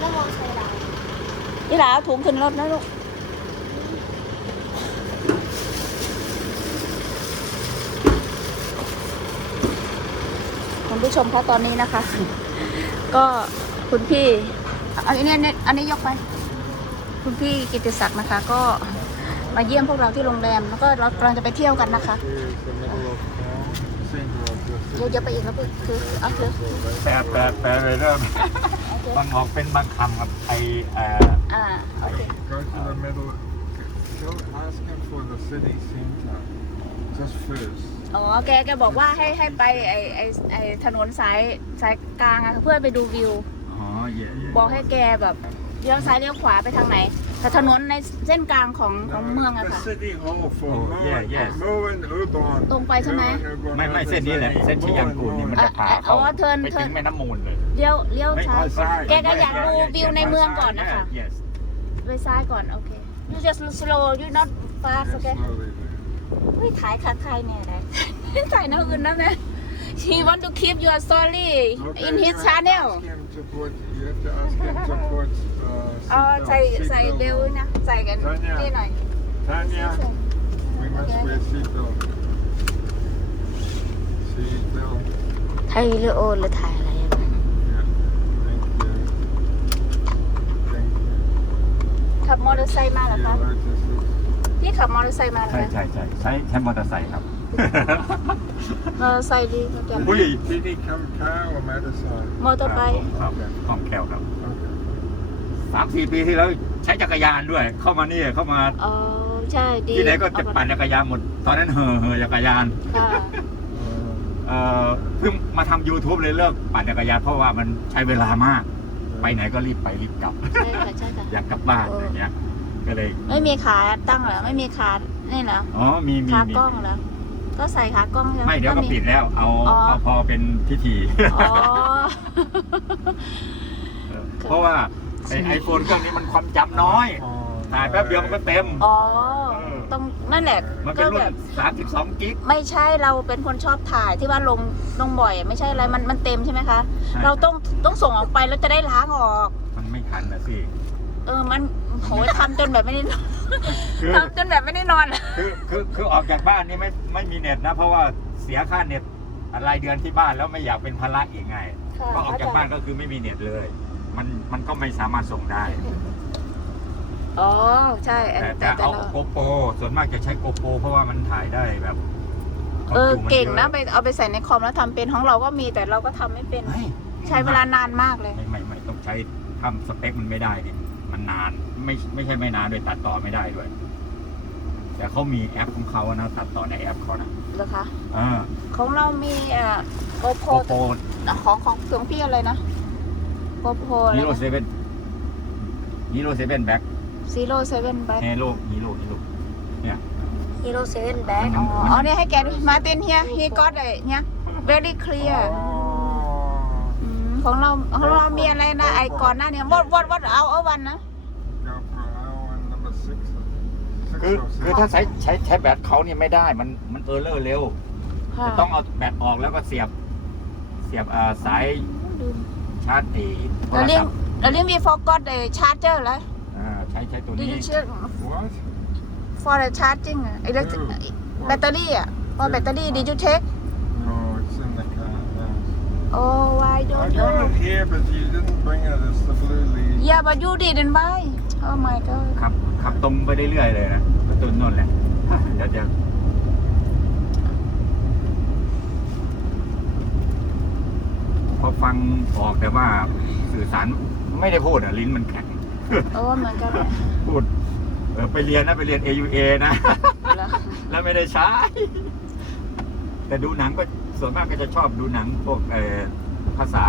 แล้วมองใช้เรายี่หลาเอาถุงขึ้นรถนะลูกคุณผู้ชมคะตอนนี้นะคะ ก็คุณพี่ อันนี้เนี่ยอันนี้ยกไป คุณพี่กิติศักดิ์นะคะ ก็มาเยี่ยมพวกเราที่โรงแรมแล้วก็เรากำลังจะไปเที่ยวกันนะคะ Here's the middle of town, center of the เดี๋ยวจะไปอีกแล้วไปคือเอาคือแปลแปลแปลไปเริ่มโอเค บางออกเป็นบางคำครับไอเอ่อ อ่าโอเค Go to the middle. Go ask him for the city center. Just first. อ๋อแกแกบอกว่าให้ให้ไปไอไอไอถนนสายสายกลางอะเพื่อไปดูวิวอ๋อเย่เย่บอกให้แกแบบเลี้ยวซ้ายเลี้ยวขวาไปทางไหนแต่ ถนนในเส้นกลางของของเมืองอะ the ค่ะ city hall for Oh, Mo yeah, and- yes. Mo and Ubon. ตรงไปใช่ไหม Mo and Ubon ไม่ไม่ are the เส้นนี้แหละ same. เส้นชยันกูลนี่มันจะพาอะเข้าอ๋อเทิร์นไปเทิถึร์นงแม่น้ำมูลเลย เลี้ยวเลี้ยวไม่ซ้าย ซ้าย แกก็อยากดูวิวในเมืองก่อนนะคะ yes ไปซ้ายก่อน โอเค you just slow you not fast Yeah, โอเค slowly. เฮ้ยถ่ายขาใครเนี่ยได้ถ่ายหน้าอื่นนะแม่ he want to keep your story Okay, in his you channel ask him to put- You have to ask him to put, uh, อ๋อ seatbelt- ใส่ใส่ seatbelt เบล on. นะ ใส่กันใส่เนี่ยนี่หน่อย Tanya, we must Okay. wear seatbelt. Seatbelt. ไทยหรือโอนหรือถ่ายอะไรอะ Yeah. Thank you. Thank you. ขับมอเตอร์ไซค์มาเหรอ See คะ you later. พี่ขับมอเตอร์ไซค์มาเหรอใช่คะใช่ใช่ใช้ใช้มอเตอร์ไซค์ครับ มอเตอร์ไซค์ดีกว่าแกอุ้ย Did he come car or motorcycle? มอเตอร์ไซค์ครับคล่องแคล่วครับ Okay. สามสี่ปีที่แล้วใช้จักรยานด้วย เข้ามานี่เข้ามาอ๋อใช่ดีที่ไหนก็จะปั่นจักรยานหมด ตอนนั้นเห่อเห่อจักรยาน ค่ะ Uh, เอ่อเพิ่งมาทำ YouTube เลยเลิกปั่นจักรยานเพราะว่ามันใช้เวลามาก ไปไหนก็รีบไปรีบกลับ ใช่ค่ะใช่ค่ะ อยากกลับบ้านเออออย่างเงี้ย ก็เลย ไม่มีขาตั้งเหรอไม่มีขานี่เหรออ๋อมีมีขามีกล้องเหรอ ก็ใส่ขากล้องใช่ไหมไม่เดี๋ยวก็มีปิดแล้ว เอาอ๋อ เอาพอเป็นพิธี อ๋อ เพราะว่าไอไอโฟนเครื่องนี้มันความจำน้อย oh, ถ่ายแป๊บเดียวมันก็เต็ม อ๋อเออต้องนั่นแหละมันเป็ก็นรุ่แบนบ 32 กิก ไม่ใช่เราเป็นคนชอบถ่ายที่ว่าลงลงบ่อยอะไม่ใช่อะไรมันมันเต็มใช่ไหมคะ ใช่ เราต้องต้องส่งออกไปแล้วจะได้ล้างออก มันไม่ทันนะสิ เออมันโหยทำจนแบบไม่ได้นอนคือทำจนแบบไม่ได้นอน คือคือคือออกจากบ้านนี่ไม่ไม่มีเน็ตนะ เพราะว่าเสียค่าเน็ตรายเดือนที่บ้านแล้วไม่อยากเป็นภาระอีกไงก็ออกจากบ้านก็คือไม่มีเน็ตเลย มันมันก็ไม่สามารถส่งได้อ๋อใช่อันแต่แต่จะแต่เอาเราโกโปรส่วนมากจะใช้โกโปรเพราะว่ามันถ่ายได้แบบเออความจุมัเก่งนะยอไปเอาไปใส่ในคอมแล้วทำเป็นของเราก็มีแต่เราก็ทำไม่เป็นเฮ้ยใช้เวลานานมากเลย ไม่ไม่ไม่ต้องใช้ทำสเปคมันไม่ได้ดิ มันนานไม่ไม่ใช่ไม่นานด้วยตัดต่อไม่ได้ด้วย แต่เขามีแอปของเขานะตัดต่อในแอปเขานะเหรอคะเออของเรามีเอ่อโกโพโกโปรของของเครื่องพี่อะไรนะโกโพอะไรฮีโร่เซเว่นฮีโร่เซเว่นแบ็คซีโร่เซเว่นแบ็คเฮโร่ฮีโร่ฮีโร่เนี่ยฮีโร่เซเว่นแบ็คมันอ๋อมันอ๋อเนี่ยให้แกดูมาตินเฮีย he got it เนี่ย very clear Oh. อืมของเราของเรามีอะไรนะไอ้ก่อนหน้าเนี่ยวอดวอดวอดเอาเอาวันนะ GoPro hour number six. Six คือ or คือ seven. ถ้าใช้ใช้ใช้แบตเขาเนี่ยไม่ได้มันมันเออร์เลอร์เร็วค่ะจะต้องเอาแบตออกแล้วก็เสียบ เสียบอ่าสายลืมชาร์จตีโทเรารเรียศักพท์เราเรียกมี forgot the charger แล้วอ่าใช้ใช้ตัว did นี้ you check What? for the charging อะ electric Oh. แบตเตอรี่อะ for แบตเตอรี่ did you take No, it's in the car. yeah. Oh why I don't got you it here, but you didn't bring it. It's the blue leaf. yeah but you didn't buy oh my god ขับขับตรงไปเรื่อยๆเลยนะประตูนนท์แหละ เดี๋ยวจะพอฟังออกแต่ว่าสื่อสารไม่ได้พูดอะลิ้นมันแข็งโอ้เหมือนกันเลยพูดเออไปเรียนนะ ไปเรียน AUA นะเหรอแล้วไม่ได้ใช้ แต่ดูหนังก็ส่วนมากก็จะชอบดูหนังพวกเออภาษา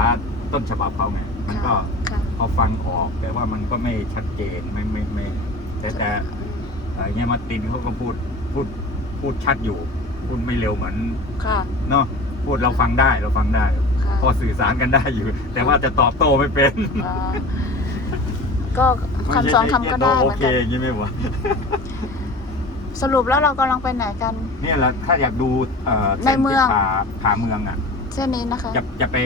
ต้นฉบับเขาไงมันก็ค่ะพอฟังออก แต่ว่ามันก็ไม่ชัดเจนไม่ไม่ไม่แต่แต่เอ่อเนี่ยมาร์ตินเขาก็พูดพูดพูดชัดอยู่พูดไม่เร็วเหมือนค่ะเนาะพูดเราฟังได้เราฟังได้ ค่ะพอสื่อสารกันได้อยู่ แต่ว่าจะตอบโต้ไม่เป็นอ่าก็คำสองคำก็ได้เหโอมือนเคกัน อย่างนี้ไหมวะ สรุปแล้วเรากำลังไปไหนกัน เนี่ยแหละถ้าอยากดูเอ่อในเมืองส้ที่ผ่าผ่าเมืองอะ เส้นนี้นะคะ จะจะไป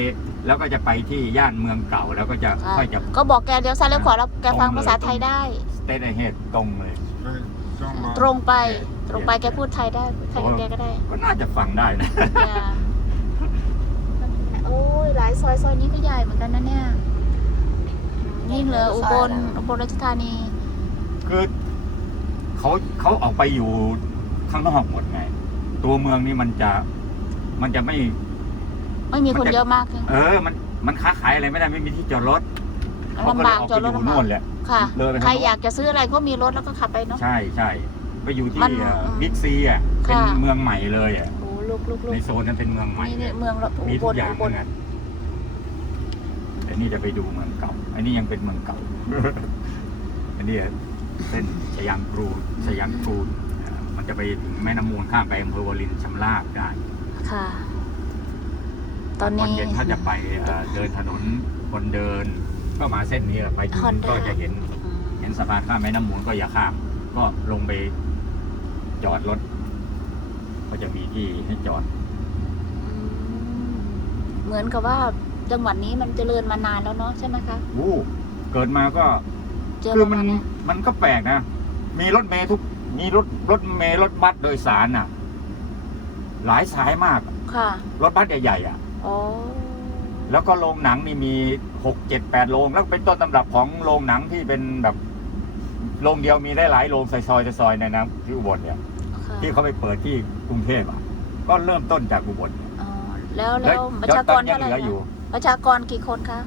แล้วก็จะไปที่ย่านเมืองเก่าแล้วก็จะค่ะค่อยจะ ก็บอกแกเลี้ยวซ้ายเลี้ยวขวาแล้วแกฟังภาษาไทยได้ สเตทเฮดตรงเลย Straight, don't mind. ตรงไป ตรงไปแกพูดไทยได้พูดไทยกับแกก็ได้ก็น่าจะฟังได้นะ อย่าโอ้ยหลายซอยซอยนี้ก็ใหญ่เหมือนกันนะเนี่ยยิ่งเหลืออุบลอุบลราชธานี คือ เขาเขาออกไปอยู่ข้างนอกหมดไง ตัวเมืองนี่มันจะมันจะไม่ไม่มีคนเยอะมากเลยเออ มันมันค้าขายอะไรไม่ได้ไม่มีที่จอดรถเขาก็ลำเลยบากออกจอดไปรอถยู่ลำบานู่กนแหละค่ะเลยไปทางใครอยากจะซื้ออะไรก็มีรถแล้วก็ขับไปเนาะใช่ใช่ไปอยู่ที่มันบิ๊กซีอะเป็นค่ะเมืองใหม่เลยอะโอ้ลูกลูกลูในกโซนนั้นเป็นเมืองใหม่นี่เลนี่ยเมืองอุมีบทุลกอย่างอุบลนั่นนะแต่นี่จะไปดูเมืองเก่า อันนี้ยังเป็นเมืองเก่า อันนี้ เส้นชยางครูชยางครูเอ่อมันจะไปถึงแม่น้ำมูลข้ามไปอำเภอวลินชำราบได้ค่ะ ตอนตอนนี้เย็นถ้าจะไปเอ่อเดินถนนคนเดิน ก็มาเส้นนี้แหละไปถึง Honda ก็จะเห็นอืมเห็นสะพานข้ามแม่น้ำมูลก็อย่าข้าม ก็ลงไปจอดรถก็จะมีที่ให้จอด เหมือนกับว่าจังหวัดนี้มันเจริญมานานแล้วเนาะใช่ไหมคะวู้เกิดมาก็ เจอคือปมัระนมาณเนี้ยมันก็แปลกนะ มีรถเมย์ทุก มีรถรถเมย์รถบัสโดยสารน่ะ หลายสายมาก ค่ะรถบัสใหญ่ๆอะ อ๋อแล้วก็โรงหนังนี่มีหกเจ็ดแปดโรงแล้วเป็นต้นตำรับของโรงหนังที่เป็นแบบโรงเดียวมีได้หลายโรงซอยๆซอยๆในนะที่อุบลเนี่ย ค่ะที่เขาไปเปิดที่กรุงเทพอะ ก็เริ่มต้นจากอุบลอ๋อแล้วแล้วประชากตอรนยัเท่างไหร่เหลืออยู่คะประชากรกี่คนคะ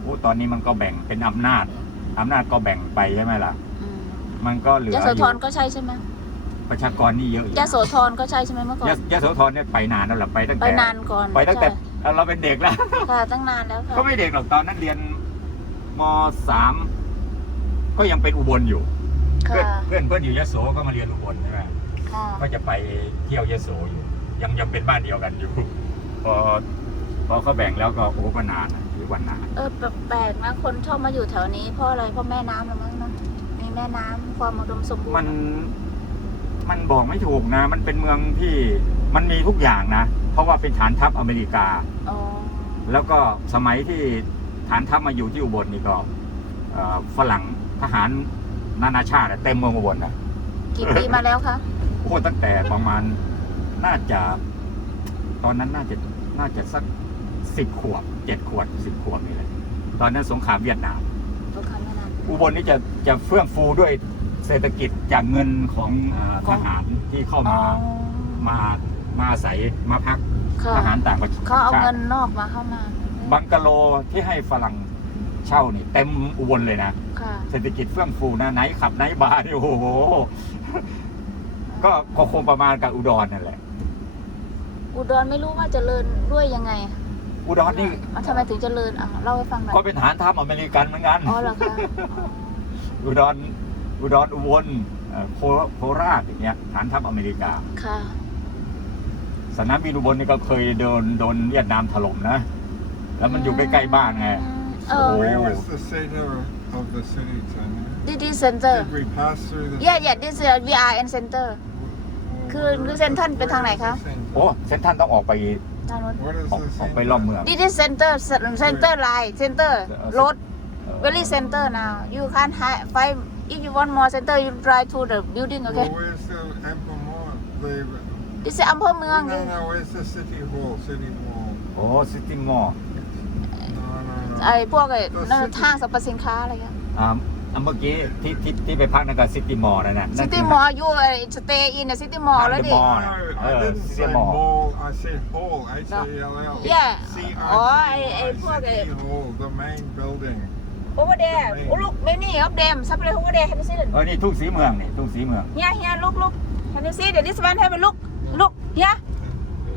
โอ้ตอนนี้มันก็แบ่งเป็นอำนาจ อำนาจก็แบ่งไปใช่ไหมล่ะ อืมมันก็เหลือยโสอธยู่รก็ใช่ใช่ไหมประชากรนี่เยอะอยู่ยโสธรก็ใช่ใช่ไหมเมื่อก่อน ยะยะโสธรเนี่ยไปนานแล้วล่ะไปตั้งไปแต่นานก่อนไปตั้งแต่ใช่เราเป็นเด็กแล้วค่ะตั้งนานแล้วค่ะก็ไม่เด็กหรอกตอนนั้นเรียนมสามก็ยังเป็นอุบลอยู่ เพื่อนค่ะเพื่อนเพื่อนอยู่ยะโสก็มาเรียนอุบลใช่ไหมค่ะก็จะไปเที่ยวยะโสอยู่ ยังยังเป็นบ้านเดียวกันอยู่ พอพอเขาแบ่งแล้วก็โอ้ก็นานอะ ถือวันนานเออแปลกๆนะคนชอบมาอยู่แถวนี้เพราะอะไรเพราะแม่น้ำหรือมั้งเนอะมีแม่น้ำความอุดมสมบูรณ์มันมันบอกไม่ถูกนะ มันเป็นเมืองที่มันมีทุกอย่างนะ เพราะว่าเป็นฐานทัพอเมริกา อ๋อแล้วก็สมัยที่ฐานทัพมาอยู่ที่อุบลนี่ก็เอ่อฝรั่งทหารนานาชาติอะเต็มเมืองอุบลนะกี่ปีมาแล้วคะโอ้ตั้งแต่ประมาณน่าจะ ตอนนั้นน่าจะน่าจะสัก สิบขวบเจ็ดขวบสิบขวบนี่แหละตอนนั้นสงครามเวียดนามตัวคำแม่น้อุบลนี่จะจะเฟื่องฟูด้วยเศรษฐกิจจากเงินของอาทหารที่เข้าำอ๋อมามามาอาศัยมาพักค่ะทหารต่างประเทศเขาเอาเงินนอกมาเข้ามาบังกะโลที่ให้ฝรั่งเช่านี่เต็มอุบลเลยนะ ค่ะเศรษฐกิจเฟื่องฟูนะไหนขับไหนบาร์นี่โอ้โห ก็ก็คงประมาณกับอุดรนั่นแหละ อุดรไม่รู้ว่าเจริญด้วยยังไง อุดรนี่อะทำไมถึงเจริญอะเล่าให้ฟังหน่อยก็เป็นฐานทัพอเมริกันเหมือนกัน อ๋อเหรอคะอ๋ออุดรอุดรอุบลเอ่อโคโคราชอย่างเงี้ยฐานทัพอเมริกา ค่ะสนามบินอุบลนี่ก็เคยโดนโดนเวียดนามถล่มนะ แล้วมันอยู่ใกล้ๆบ้านไง เออโอ้ Where was the center of the city, Tanya? ดีดีเซ็นเตอร์ Did we pass through the เย่เย่ดิสวีอาร์เอ็นเซ็นเตอร์คือคือเซ็นทรัลไปทางไหนคะ โอ้เซนทรันต้องออกไป ทางโน้น What is ออก the ออกไป center? รอบเมือง This is center center line center road very center now you can't hi- find if you want more center you drive to the building Well, okay where's the Ample Mall? The, this is อำเภอเมือง no, no, where's the city hall? City mall. โอ้ซิตี้มอล No, no, ไอ้ no. พวกไอ้นั่นห้างสรรพสินค้าอะไรเงี้ย อ่า อ่าเมื่อกี้ที่ที่ที่ไปพักนั่นก็ซิตี้มอลนั่นน่ะซิตี้มอลอยู่ไอ้ stay in the city mall แล้วดิ No, Mall. I Uh, didn't city say mall. mall. I said hall. H A L L. Yeah. C I T Oh, I- I Y, put City it- hall, the main building. over there oh look many of them supply over there have you seen it เออนี่ทุ่งสีเมืองนี่ทุ่งสีเมือง here here look look can you see that this one have a look look here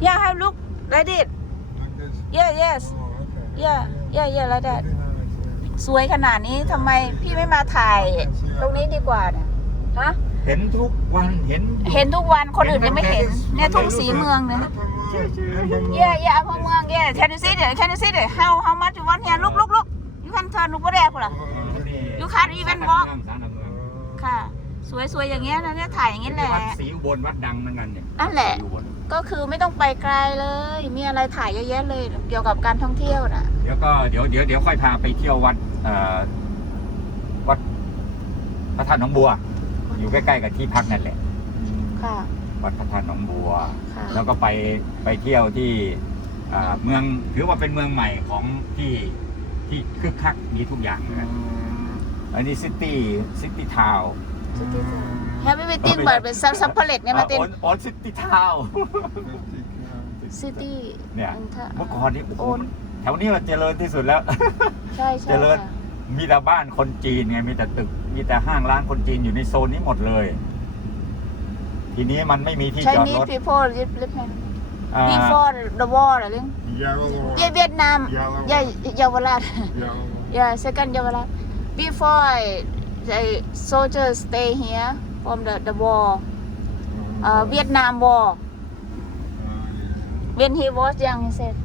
here have look like this Like this. yeah yes Oh, okay. yeah yeah yeah like I that didn't know it's สวยขนาดนี้ทำไมพี่ไม่มาถ่าย ตรงนี้ดีกว่าเนี่ยฮะเห็นทุกวันเห็นเห็นทุกวันคนอื่นยังไม่เห็นเนี่ยทุ่งสีเมืองเนี่ย Ample Mall. เย่เย่อำเภอเมืองเย่ can you see it can you see it how how much you want here look look look you can turn over there คุณล่ะ You can't even walk ค่ะ สวยๆอย่างเงี้ยนะเนี่ยถ่ายอย่างงี้แหละวัดศรีอุบลวัดดังเหมือนกันเนี่ยนั่นแหละศรีอุบล ก็คือไม่ต้องไปไกลเลย มีอะไรถ่ายเยอะแยะเลย เกี่ยวกับการท่องเที่ยวน่ะเดี๋ยวก็เดี๋ยวเดี๋ยวเดี๋ยวค่อยพาไปเที่ยววัดเอ่อวัดพระธาตุหนองบัว อยู่ใกล้ๆกับที่พักนั่นแหละ ค่ะ วัดพระธาตุหนองบัว ค่ะ แล้วก็ไปไปเที่ยวที่อ่าเมืองถือว่าเป็นเมืองใหม่ของที่ที่คึกคักมีทุกอย่างเลยอันนี้ซิตี้ซิตี้ทาวน์ แฮปปี้เวดดิ้งบัตเป็นซับซับพาเลตเนี่ยมาเต็นออนซิตี้ทาวน์ซิตี้เนี่ยอันทะเมื่อก่อนนี้โอ้โหโอนแถวนี้เราเจริญที่สุดแล้ว ใช่ใช่เจริญค่ะมีแต่บ้านคนจีนไงมีแต่ตึก มีแต่ห้างร้านคนจีนอยู่ในโซนนี้หมดเลย ทีนี้มันไม่มีที่ใช่จอดนี่รถ people live live in อ่า before the war อะไรเรื่อง Yellow. เวียดเวียดนาม Yellow. ใหญ่เยาวราช Yellow. yeah second เยาวราช before I, the soldiers stay here from the the war uh, Vietnam war when he was young he said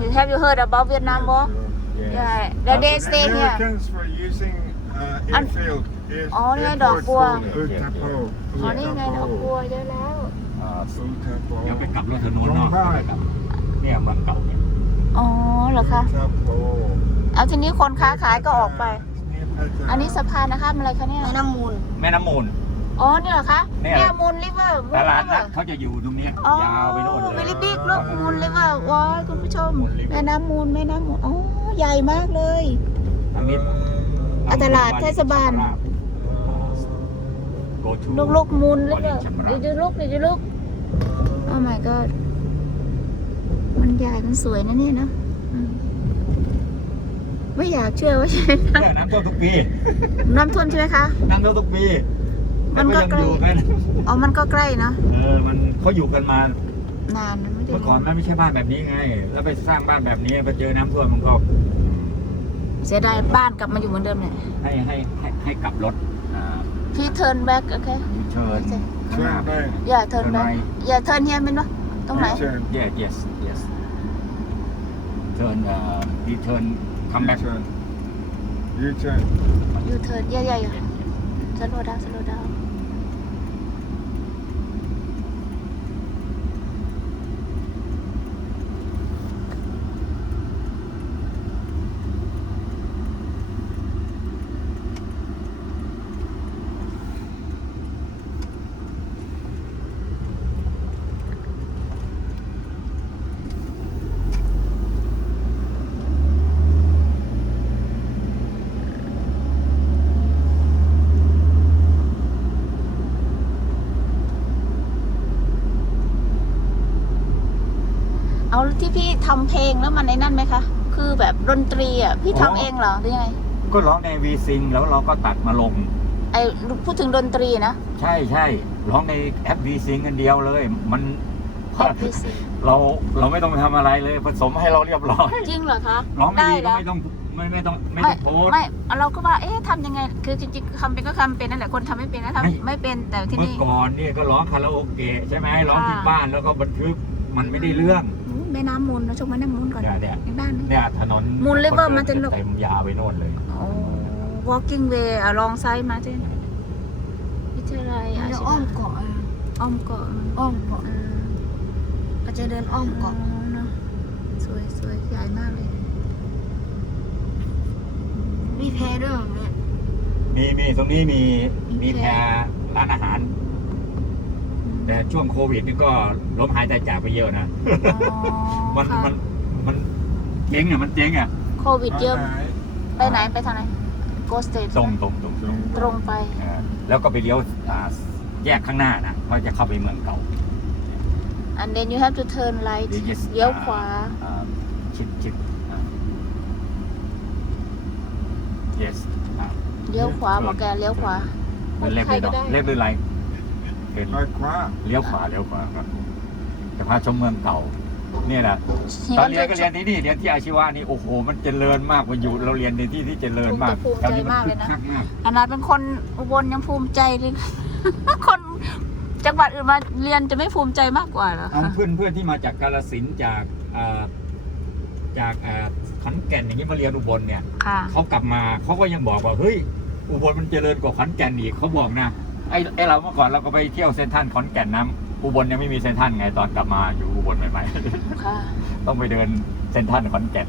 You- have you heard about Vietnam war yeah the they stay here Americans were using uh, An- airfield. air- อ๋อเนี่ย airport ดอกบัว for Utapo. อ๋อนี่ไงดอกบัวเยอะแล้วอ่า Utapo. เดี๋ยวไปกลับรถถนนเนาะลงได้ไปกลับเนี่ยเมืองเก่าเนี่ยอ๋อเหรอคะ Utapo. เอาทีนี้คนค้าขายก็ออกไป Near อันนี้สะพานนะคะอะไรคะเนี่ยแม่น้ำมูลแม่น้ำมูล อ๋อนี่เหรอคะเนี่ยเนี่ยมูลริเวอร์มูตลลาดริเวอนัดร์เขาจะอยู่ตรงเนี้ยอ๋อยาวไปโน่นเลยเวลิบิ๊กลูกมูลริเวอร์ว้ายคุณผู้ชม มูลริเวอร์แม่น้ำมูลแม่น้ำมูลอ๋อใหญ่มากเลยทางนี้อะตลาดเทศบาล Go to ลูกลูกมูลริเวอร์ชำระดีดูลูกดีดูลูก oh my god มันใหญ่มันสวยนะเนี่ยเนอะอืม ไม่อยากเชื่อว่าใช่เนี่ยน้ำท่วมทุกปี น้ำท่วมใช่ไหมคะ น้ำท่วมทุกปีมันก็แต่ยังอยู่กันอ๋อ มันก็ใกล้เนอะเออมันเขาอยู่กันมานานนะไม่ได้เมื่อก่อนมันไม่ใช่บ้านแบบนี้ไง แล้วไปสร้างบ้านแบบนี้ไปเจอน้ำท่วมมันก็เสียดายบ้านกลับมาอยู่เหมือนเดิมเนี่ยให้ให้ให้ให้กลับรถอ่าพี่ turn back โอเค เชิญ Turn back. อย่า turn Turn back right อย่า turn here เป็นวะตรงไหน Turn. yes yes yes turn เอ่ อ return come back U-turn. U-turn. you turn อย่าอย่าอย่า slow down slow down ที่พี่ทำเพลงแล้วมันในนั่นไหมคะ คือแบบดนตรีอะพี่อ๋อทำเองเหรอหรือยังไงก็ร้องในวีซิงแล้วเราก็ตัดมาลง ไอพูดถึงดนตรีนะ ใช่ใช่ร้องในแอปวีซิงกันเดียวเลย มันขอบพี่สิเราเราไม่ต้องไปทำอะไรเลยผสมให้เราเรียบร้อยจริงเหรอคะร้องไม่ได้ดีก็แล้วไม่ต้องไม่ไม่ต้องไม่ไม่ต้องโพสต์ ไม่เราก็ว่าเอ๊ะทำยังไง คือจริงๆทำเป็นก็ทำเป็นนั่นแหละคนทำไม่เป็นนะทำไม่เป็นแต่ที่เมื่อนี่ ก่อนเนี่ยก็ร้องคาราโอเกะใช่ไหมร้องที่ค่ะ บ้านแล้วก็บันทึกมันไม่ได้เรื่องอู้ แม่น้ำมูลเราชมแม่น้ำมูลก่อนเนี่ยเนี่ยในบ้านนี่เนี่ยถนนมูล River คมันจะเต็มยาวไปโน่นเลย โอ้ walking way อะลองไซด์มาเจนวิทยาลัยอาเดี๋ยวชีอ้อวะมเกาะอะอ้อมเกาะอ้อมเกาะอ่าก็จะเดินอ้อมเกาะเนอะสวยสวยใหญ่มากเลย มีแพด้วยเหรอเนี่ยมีมีตรงนี้มีมีมีแพแพรร้านอาหาร แต่ช่วงโควิดนี่ก็ล้มหายใจจากไปเยอะนะอ๋อมันค่ะมันมันเจ๊งอะมันเจ๊งอะโควิดเยอะ Alright. ไปไหนไปทางไหน go state ตรงตรงตรงตรงตรงไป เออแล้วก็ไปเลี้ยวอ่าแยกข้างหน้านะเขาจะเข้าไปเมืองเก่า and then you have to turn right เดี๋ยว yes เลี้ยวขวา อ่าชิดชิดอ่า yes อ่า เลี้ยวขวาบอกแกเลี้ยวขวาเป็นเล็บใครเลยก็เนาะได้ เล็บเลยไร เป็น Like what? เลี้ยวขวาเลี้ยวขวาครับจะพาชมเมืองเก่าเนี่ยแหละ He ตอน want เรียน to ก็เรียนที่นี่เรียนที่อาชีวะนี่โอ้โห มันเจริญมากกว่าอยู่เราเรียนในที่ที่เจริญมากภูมิใจมากเลยนะแถวมัคึคัมากขนาดเป็นคนอุบลยังภูมิใจเลยคนจังหวัดอื่นมาเรียนจะไม่ภูมิใจมากกว่าเหรอเอาเพื่อนเพื่อนที่มาจากกาลสินธุ์จากเอ่อจากเอ่อขอนแก่นอย่างนี้มาเรียนอุบลเนี่ยค่ะเขากลับมาเขาก็ยังบอกว่าเฮ้ยอุบลมันเจริญกว่าขอนแก่นอีกเขาบอกนะไอ้ไอ้เราเมื่อก่อนเราก็ไปเที่ยวเซนทรันขอนแก่นน้ำอุบลยังไม่มีเซนทรันไงตอนกลับมาอยู่อุบลใหม่ๆค่ะต้องไปเดินเซนทรันขอนแก่น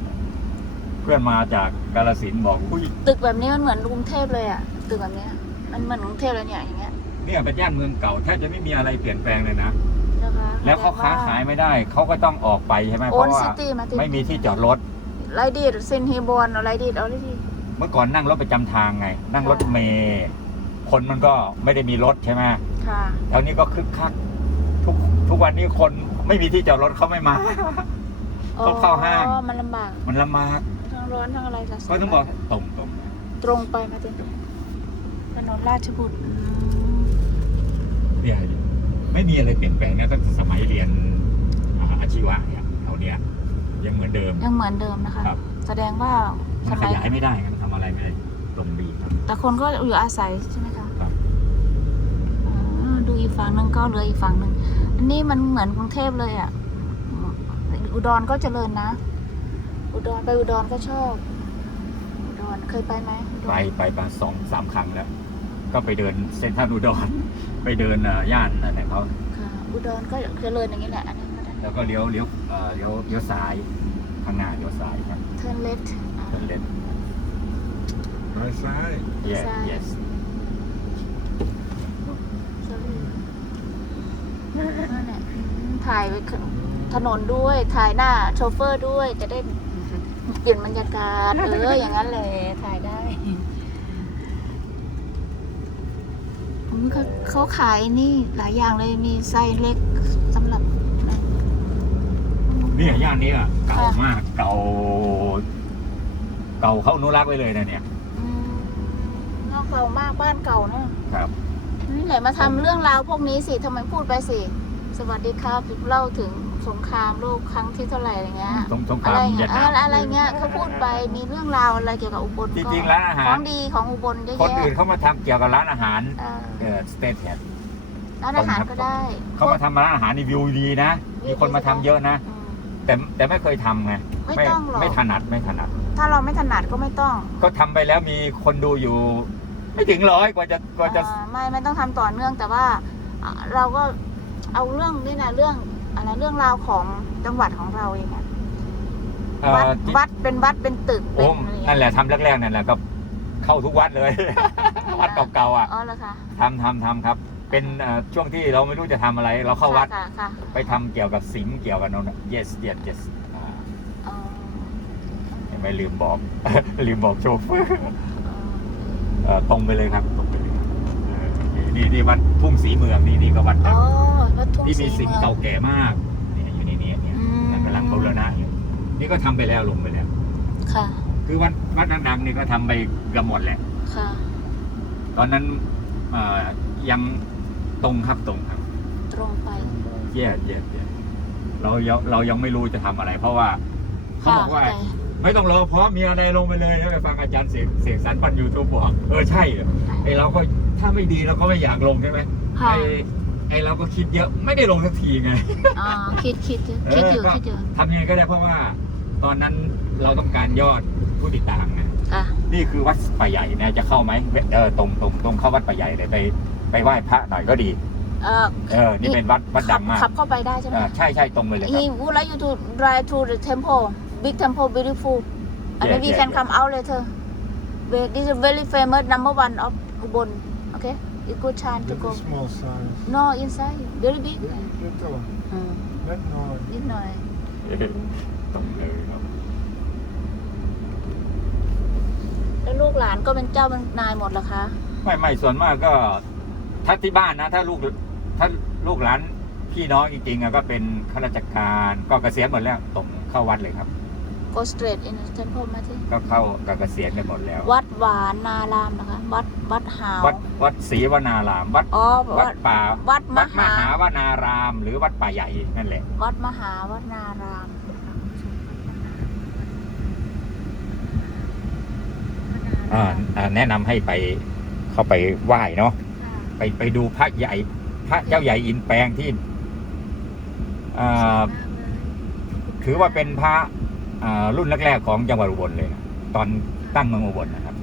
เพื่อนมาจากกาลสินธุ์บอกอุ้ยตึกแบบนี้มันเหมือนกรุงเทพเลยอะตึกแบบเนี้ยมันเหมือนกรุงเทพเลยเนี่ยอย่างเงี้ยเนี่ยเป็นย่านเมืองเก่าแทบจะไม่มีอะไรเปลี่ยนแปลงเลยนะ นะคะแล้วเขาค้าขายไม่ได้ เขาก็ต้องออกไปใช่ไหมเพโอนราะว่าซิตี้มาที่ไม่มีที่จอดรถ ไรดีดซินฮีบอนอะไรดีดเอาเลยที่เมื่อก่อนนั่งรถประจำทางไง นั่งรถเมย์ คนมันก็ไม่ได้มีรถใช่ไหมค่ะ แถวนี้ก็คึกคักทุกทุกวันนี้คนไม่มีที่จอดรถเขาไม่มา ต้องเข้าห้าง อ๋อ มันลำบาก มันลำบากทั้งร้อนทั้งอะไรละก็ต้องบอกตรงตรงตรงไปมาถึงถนนราชบุตรอืมๆเนี่ยไม่มีอะไรเปลี่ยนแปลงนะตั้งแต่สมัยเรียนอ่าอาชีวะเนี่ยแถวเนี้ยยังเหมือนเดิม ยังเหมือนเดิมนะคะ ครับ แสดงว่าสมันขมัยยายไม่ได้ไงมันทำอะไรไม่ได้ ลมดีครับ แต่คนก็อยู่อาศัยใช่ไหมคะครับ อ๋อดูอีกฝั่งหนึ่งก็เหลืออีกฝั่งหนึ่งอันนี้มันเหมือนกรุงเทพเลยอะ อุดรก็เจริญนะ อุดรไปอุดรก็ชอบ อุดรเคยไปไหมอุดรไปไปมาสองสามครั้งแล้ว ก็ไปเดินเซ็นทรัลอุดร ไปเดินเอ่อย่านอะไรเขาค่ะอุดรก็เจริญอย่างนี้แหละอันนี้ก็ได้ แล้วก็เลี้ยวเลี้ยวเอ่อเลี้ยวเลี้ยวซ้ายข้างหน้าเลี้ยวซ้ายครับ turn left อ่า เดินเล่น Right side. yes ซ้าย yes sorry นั่นแหละอืมถ่ายไปถนนด้วย ถ่ายหน้าโชเฟอร์ด้วย จะได้เปลี่ยนบรรยากาศ เออ อย่างนั้นเลย ถ่ายได้อืมเขาเขาขายนี่หลายอย่างเลย มีไซส์เล็กสำหรับนั่นเนี่ยย่านนี้อะเก่าค่ะมาก เก่า เก่าเขาอนุรักษ์ไว้เลยนะเนี่ยอืมนอ กเก่ามากบ้านเก่าเนอะครับนี่แหละมาทำเรื่องราวพวกนี้สิทำไมพูดไปสิ สวัสดีครับเล่าถึงสงครามโลกครั้งที่เท่าไหร่อะไรเงี้ยสงสงคอะรามไรเวีเงี้ยยดนามอะไรอะไรเงี้ยเขาพูดไปมีเรื่องราวอะไรเกี่ยวกับอุบลจก็ริงๆร้านอาหารของดีของอุบลเยอะคนแยะอื่นเขามาทำเกี่ยวกับร้านอาหารเออเออสเตทเนี่ยร้านอาหารก็ได้เขามาทำร้านอาหารรีวิวดีนะ มีคนมาทำเยอะนะอืมแต่แต่ไม่เคยทำไงไม่ต้องหรอกไม่ถนัดไม่ถนัด ถ้าเราไม่ถนัดก็ไม่ต้อง ก็ทำไปแล้วมีคนดูอยู่ ไม่ถึงร้อยกว่าจะกว่าจะอ่าไม่ไม่ต้องทำต่อเนื่องแต่ว่าอ่าเราก็เอาเรื่องนี่นะเรื่องอะไรเรื่องราวของจังหวัดของเราเองอะเอ่วัดอที่วัดเป็นวัดเป็นตึกเป็โอ้นอะไรอย่างนั่นเงี้ยแหละทำแรกๆนั่นแหละก็เข้าทุกวัดเลย วัดเก่าๆอะอ๋อเหรอคะทำทำทำครับ เป็นเอ่อช่วงที่เราไม่รู้จะทำอะไร เราเข้าวัดค่ะค่ะไปทำเกี่ยวกับสิงห์เกี่ยวกับโนน yes yes yes อ่าอ๋อเห็นไหม่ลืมบอก ลืมบอกโชเฟอร์อ๋อเอ่อ ตรงไปเลยครับตรงไปเลยเออนี่นี่วัดทุ่งศรีเมืองนี่นี่ก็วัดอ๋เก่าอวัดทุ่งที่ศรีมีสิงห์มือง เก่าแก่มากเนี่ยอยู่ในนี้เนี่ยอืมมันกำลังบูรณะอยู่นี่ก็ทำไปแล้วลงไปแล้ว ค่ะ คือวัดวัดดังๆนี่ก็ทำไปเกือบหมดแหละ ค่ะ ตอนนั้นเอ่อยังตรงครับตรงครับตรงไป แย่แย่แย่เรายังเรายังไม่รู้จะทำอะไร เพราะว่าเขาบอกว่าเข้ใจ ไม่ต้องรอพร้อมมีอะไรลงไปเลยแล้วไปฟังอาจารย์เสียงเสียงสันปันยูทูบบอกเออใช่เหรอไอเราก็ถ้าไม่ดีเราก็ไม่อยากลงใช่ไหมค่ะไอไอเราก็คิดเยอะไม่ได้ลงสักทีไงอ๋อคิดคิดอยู่เอคิดออยู่ก็คิดอยู่ทำยังไงก็ได้เพราะว่า ตอนนั้นเราต้องการยอดผู้ติดตามไงค่ะนี่คือวัดป่าใหญ่นะจะเข้าไหมเออตรงตรงตรงเข้าวัดป่าใหญ่เลยไปไปไหว้พระหน่อยก็ดีเออเออนี่เป็นวัดวัดดังมากขับเข้าไปได้ใช่ไหมเออใช่ใช่ตรงไปเลยครับ He would like you to drive to the temple big temple beautiful and Yeah, then we yeah, can yeah. come out later Where- this is very famous number one of Ubon okay it's good chance to With go a small size. no inside very big Little. อืม Not noise. นิดหน่อยตรงเลยครับแล้วลูกหลานก็เป็นเจ้าเป็นนายหมดเหรอคะ ไม่ไม่ส่วนมากก็ถ้าที่บ้านนะ ถ้าลูกถ้าลูกหลานพี่น้องจริงๆอะก็เป็นข้าราชการก็เกษียณหมดแล้วตรงเข้าวัดเลยครับ go straight in the temple มาที่ก็เข้าก็เกษียณกันหมดแล้ว วัดหวานนารามนะคะ วัดวัดหาว วัดวัดศรีวนาราม วัดอ๋อวัวัดด ป่าวัดมวัดมหาหา วนาราม หรือวัดป่าใหญ่นั่นแหละ วัดมหาวัดนารามนะคะอ่าอ่าแนะนำให้ไปเข้าไปไหว้เนาะ ไปไปดูพระใหญ่ พระเจ้าใหญ่อินแปลงที่อ่าถือว่าเป็นพระอ่า รุ่นแรกๆของจังหวัดอุบลเลยนะตอนตั้งเมืองอุบลนะครับ